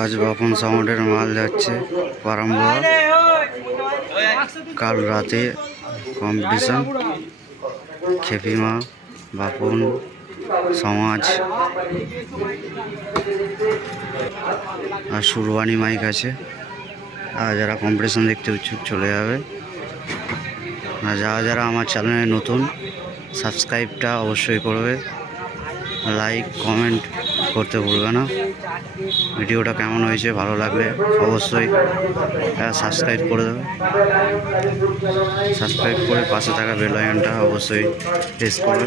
আজ বাপন সাউন্ডের মাল যাচ্ছে পারাম্বা কাল রাতে কম্পিটিশন খেপিমা, বাপন, সমাজ। আর সুরবানি মাইক আছে। আর যারা কম্পিটিশন দেখতে ইচ্ছুক চলে যাবে। আর যারা যারা আমার চ্যানেলে নতুন সাবস্ক্রাইবটা অবশ্যই করবে। লাইক কমেন্ট করতে ভুলবে না। ভিডিওটা কেমন হয়েছে, ভালো লাগলে অবশ্যই সাবস্ক্রাইব করে দেবে। সাবস্ক্রাইব করে পাশে থাকা বেল অবশ্যই প্রেস করবে।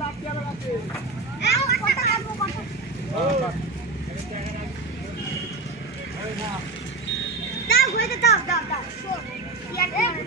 মাপ দাও ঘুরে দাও 大大受苦的